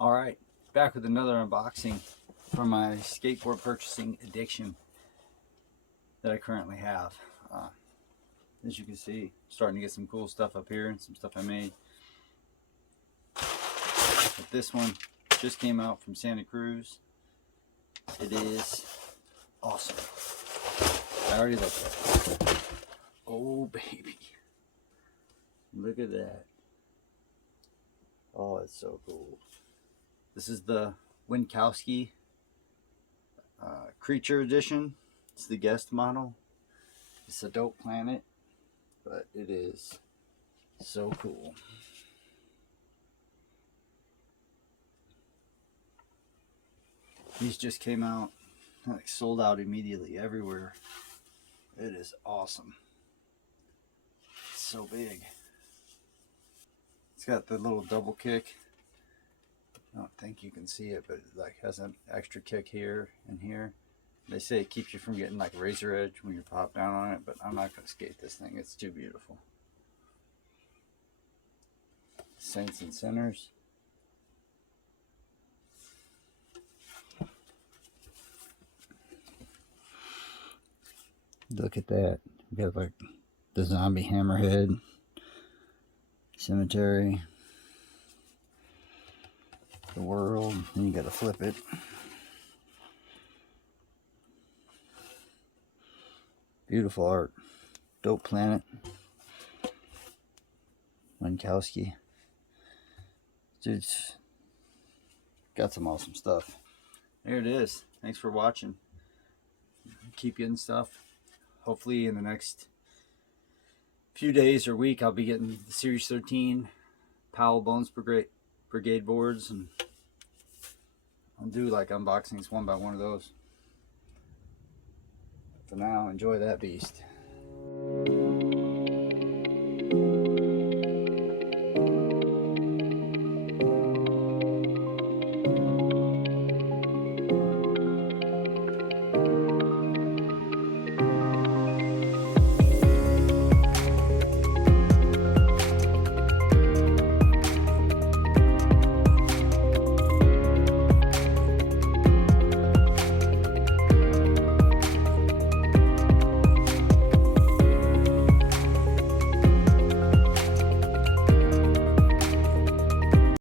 All right, back with another unboxing for my skateboard purchasing addiction that I currently have. As you can see, starting to get some cool stuff up here and some stuff I made. But this one just came out from Santa Cruz. It is awesome. I already looked at it. Oh baby, look at that. Oh, it's so cool. This is the Winkowski Creature edition. It's the guest model. It's a dope planet, but it is so cool. These just came out, like sold out immediately everywhere. It is awesome. It's so big. It's got the little double kick. I don't think you can see it, but it like has an extra kick here and here. They say it keeps you from getting like razor edge when you pop down on it, but I'm not going to skate this thing. It's too beautiful. Saints and sinners. Look at that. We got like the zombie hammerhead. Cemetery. The world. And you got to flip it. Beautiful art. Dope planet. Winkowski. Dude's got some awesome stuff. There it is. Thanks for watching. Keep getting stuff. Hopefully in the next few days or week I'll be getting the Series 13 Powell Bones Brigade boards, and I'll do like unboxings one by one of those. For now, enjoy that beast.